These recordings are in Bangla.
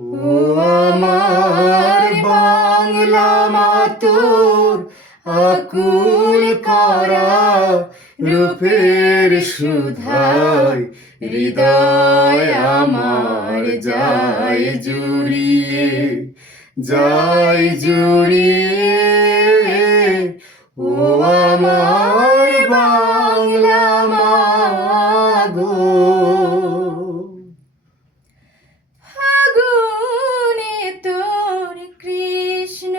ও আমার বাংলা মা তোর আকুল করা রূপের সুধায় হৃদয় আমার যায় জুড়িয়ে, যায় জুড়িয়ে। ও আমার বাংলা মা গো। ফাগুনে তোর কৃষ্ণ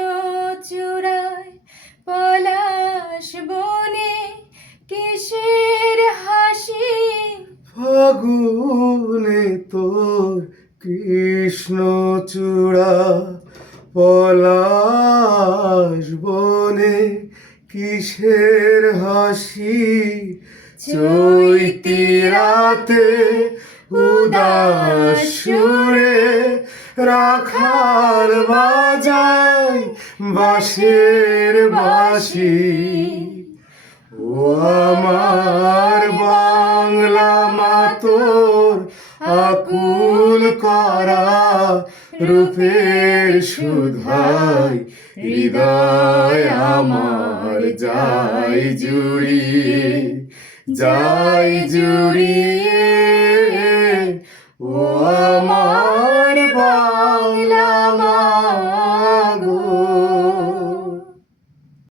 চূড়ায় পলাশ বনে কিসের হাসি। ফাগুনে তোর কৃষ্ণ চূড়া পলাশ বনে কিসের হাসি। চৈতি রাতে উদাস সুরে রাখাল বাজায় বাঁশের বাঁশি। ও আমার বাংলা মা তোর আকুল করা রূপের সুধায় হৃদয় আমার যায় জুড়িয়ে, যায় জুড়িয়ে।